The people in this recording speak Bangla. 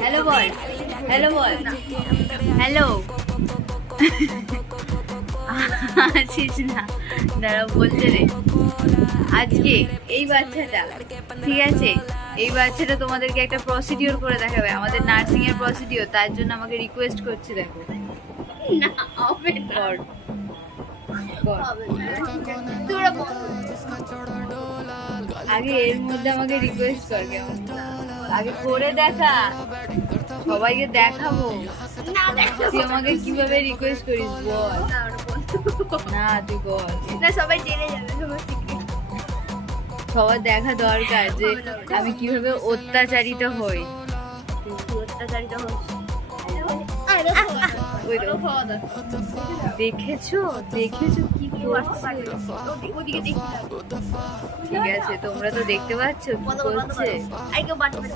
হ্যালো বল, হ্যালো বল, হ্যালো। আছিস না, দাঁড়া বলতে রে। আজকে এই বাচ্চাটা, ঠিক আছে, এই বাচ্চাটা তোমাদেরকে একটা প্রসিডিওর করে দেখাবে, আমাদের নার্সিং এর প্রসিডিওর। তার জন্য আমাকে রিকোয়েস্ট করছে, দেখো। না হবে না, কর, কর। আগে এর মধ্যে আমাকে রিকোয়েস্ট কর, কেমন? আগে করে দেখা, সবাইকে দেখাবো। না তুই আমাকে কিভাবে রিকোয়েস্ট করিস বল। না তুই বল। না, সবাই জেনে যাবে, সবাই secret। সবার দেখা দরকার যে আমি কিভাবে অত্যাচারিত হই। তুই অত্যাচারিত হস। ওই দেখো। দেখেছো, দেখেছো কি করছে? ওদিকে দেখি না। ঠিক আছে, তোমরা তো দেখতে পাচ্ছ কি করছে। আরেকটু বাড়তে